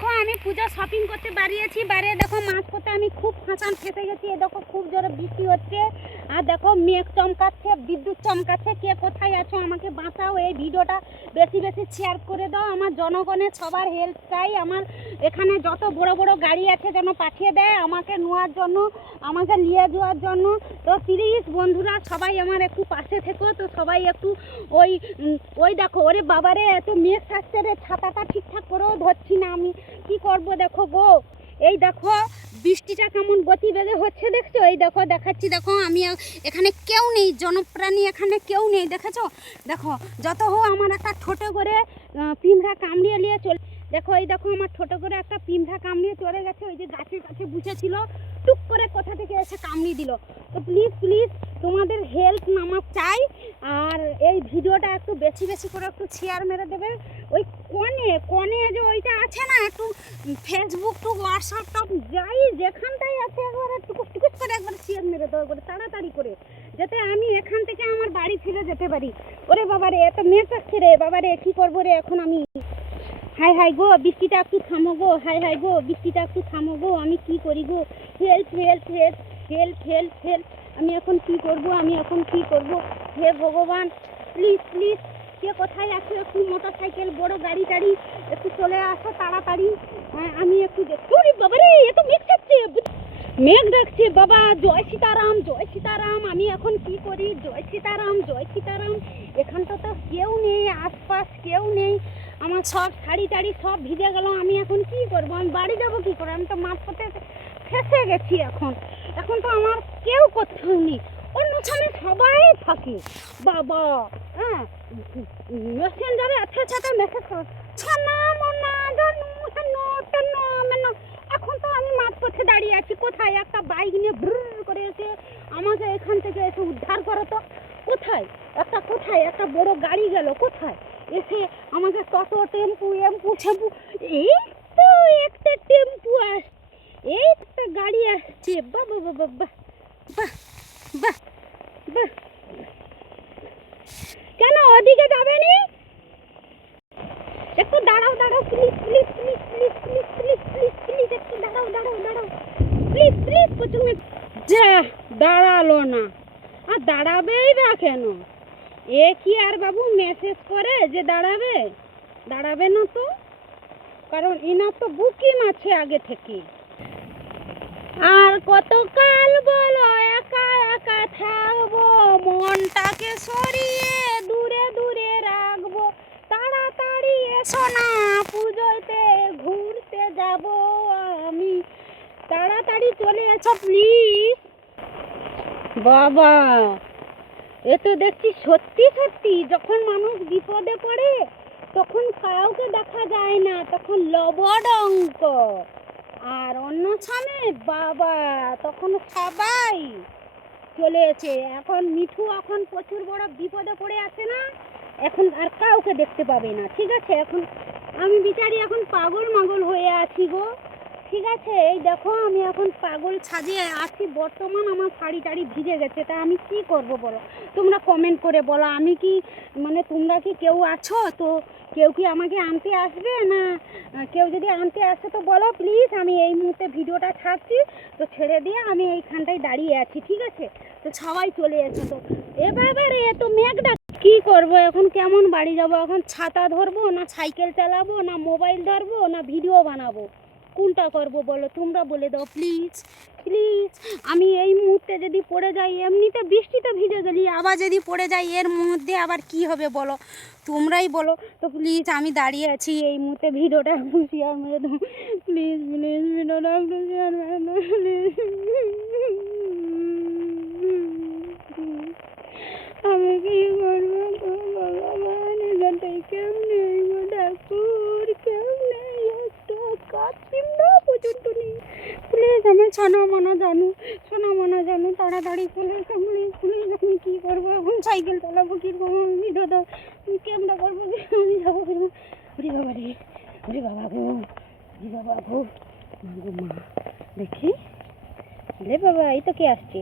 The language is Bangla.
দেখো, আমি পুজো শপিং করতে বাড়িয়েছি। বাইরে দেখো, মাছ করতে আমি খুব ফাঁসান ফেসে গেছি। এ দেখো, খুব জোরে বৃষ্টি হচ্ছে। আর দেখো, মেঘ চমকাচ্ছে, বিদ্যুৎ চমকাচ্ছে। কে কোথায় আছো আমাকে বাঁচাও, এই ভিডিওটা বেশি বেশি শেয়ার করে দাও। আমার জনগণের সবার হেল্প চাই। আমার এখানে যত বড় বড় গাড়ি আছে যেন পাঠিয়ে দেয়, আমাকে নেওয়ার জন্য, আমাকে নিয়ে যাওয়ার জন্য। তো প্লিজ বন্ধুরা, সবাই আমার একটু পাশে থেকো। তো সবাই একটু ওই ওই দেখো, ওরে বাবারে, এত মেঘ থাকছে রে, ছাতাটা ঠিকঠাক করেও ধরছি না আমি। কি করব দেখো গো? এই দেখো, বৃষ্টিটা কেমন গতিবেগে হচ্ছে দেখছ? এই দেখো, দেখাচ্ছি, দেখো, আমি এখানে কেউ নেই, জনপ্রাণী এখানে কেউ নেই, দেখেছ? দেখো, যত হোক আমার একটা ঠোঁটে করে পিঁমড়া কামড়িয়ে নিয়ে চলে দেখো, এই দেখো, আমার ছোট করে একটা পিঁমড়া কামড়িয়ে চলে গেছে, ওই যে গাছের কাছে বুঝেছিল টুক করে কোথা থেকে এসে কামড়িয়ে দিল। তো প্লিজ প্লিজ তোমাদের হেল্প আমার চাই এই ভিডিওটা একটু বেশি বেশি করে একটু শেয়ার মেরে দেবে। ওই কনে কনে যে ওইটা আছে না, একটু ফেসবুক টু হোয়াটসঅ্যাপ টপ যাই যেখানটাই আছে একবার টুকুস টুকুস করে একবার শেয়ার মেরে দেওয়া করে তাড়াতাড়ি করে, যাতে আমি এখান থেকে আমার বাড়ি ফিরে যেতে পারি। ওরে বাবারে, এত মেঘ আসছে রে বাবারে, কী করব রে এখন আমি? হাই হাই গো, বৃষ্টিটা একটু থামো গো, হাই হাই গো, বৃষ্টিটা একটু থামো গো, আমি কী করি গো? Help help help help help help আমি এখন কি করব? আমি এখন কি করব? হে ভগবান প্লিজ প্লিজ কে কোথায় আছো? একটু মোটর সাইকেল বড় গাড়ি টাড়ি একটু চলে আসো তাড়াতাড়ি। হ্যাঁ, আমি একটু দেখছি। ওরে বাবারে এ তো মেঘ যাচ্ছে মেঘ দেখছি বাবা। জয় সীতারাম জয় সীতারাম। আমি এখন কি করি? জয় সীতারাম জয় সীতারাম। এখানটা তো কেউ নেই আশপাশ কেউ নেই। আমার সব শাড়ি টাড়ি সব ভিজে গেল। আমি এখন কি করব? আমি বাড়ি যাব কি করে? আমি তো মাঝপথে ফেসে গেছি এখন। এখন তো আমার কেউ কোথাও নেই। অন্য সময় সবাই থাকে। বাবা হ্যাঁ মেসেঞ্জারে আছে সাথে মেসেজ ছানা, মনা, জানু, হেনো, টেনো, মেনো। এখন তো আমি মাঝপথে দাঁড়িয়ে আছি। কোথায়? একটা বাইক নিয়ে ব্রুর করে এসে আমাকে এখান থেকে এসে উদ্ধার করো তো। কোথায়? একটা কোথায়? একটা বড় গাড়ি গেল। কোথায়? এসে আমাকে টোটো, টেম্পু, এম্পু টেম্পু এই তো একটা টেম্পু আস এই একটা আসছে বাহ বাহ বাহ বাহ বাহ বাহ বাহ কেন, ওদিকে যাবে নি? একটু দাঁড়াও দাঁড়াও please please please please please please please please একটু দাঁড়াও দাঁড়াও দাঁড়াও। প্লিজ প্লিজ প্রথমে যা, দাঁড়াল না। আর দাঁড়াবেই বা কেন? এ কি আর বাবু মেসেজ করে যে দাঁড়াবে? দাঁড়াবে না তো? কারণ এনার তো বুকিং আছে আগে থেকে। আর কতকাল বলো একা একা থাকব? মনটাকে সরিয়ে দূরে দূরে রাখব। তাড়াতাড়ি এসো না, পুজোতে ঘুরতে যাব আমি। তাড়াতাড়ি চলে এসো প্লিজ বাবা, এ তো দেখছি সত্যি সত্যি, যখন মানুষ বিপদে পড়ে, তখন কাউকে দেখা যায় না, তখন লবডঙ্ক। আর অন্য ছানে বাবা, তখন সবাই চলেছে। এখন মিঠু এখন প্রচুর বড় বিপদে পড়ে আছে না? এখন আর কাউকে দেখতে পাবে না, ঠিক আছে? এখন আমি বিচারি এখন পাগল মাগল হয়ে আছি গো। ঠিক আছে, এই দেখো আমি এখন পাগল সাজিয়ে আছি, বর্তমান আমার শাড়ি টাড়ি ভিজে গেছে, তা আমি কি করব বলো? তোমরা কমেন্ট করে বলো, আমি কি মানে তোমরা কি কেউ আছো? তো কেউ কি আমাকে আনতে আসবে না? কেউ যদি আনতে আসে তো বলো প্লিজ আমি এই মুহূর্তে ভিডিওটা ছাড়ছি, তো ছেড়ে দিয়ে আমি এইখানটায় দাঁড়িয়ে আছি, ঠিক আছে? তো সবাই চলে এসো তো। এবার এত মেঘটা কি করব? এখন কেমন বাড়ি যাব? এখন ছাতা ধরবো না সাইকেল চালাবো না মোবাইল ধরবো না ভিডিও বানাবো? কোনটা করব বলো? তোমরা বলে দাও প্লিজ প্লিজ আমি এই মুহূর্তে যদি পড়ে যাই, এমনিতে বৃষ্টিতে ভিজে গেলি, আবার যদি পড়ে যাই, এর মধ্যে আবার কি হবে বলো? তোমরাই বলো। তো প্লিজ আমি দাঁড়িয়ে আছি এই মুহূর্তে ভিডিওটা একটু শেয়ার মেরে দাও। প্লিজ প্লিজ ভিডিওটা দাও। প্লিজ আমি কি করব গো ভগবান এখানটায় কেউ নেই গো ঠাকুর কেউ নেই একটা কাজ চিন্তা পর্যন্ত নেই প্লিজ আমার ছানা মানা জানু সোনা মানা জানু, তাড়াতাড়ি চলে এসো চলে আমি কী করব? এখন সাইকেল চালাবো কী করব ভিডিও কে ক্যামেরা করব? আমি যাব ফিরবো ওরে বাবা রে, ওরে বাবা গো, ওরে বাবা গো মা, দেখি। রে বাবা, এই তো কে আসছে?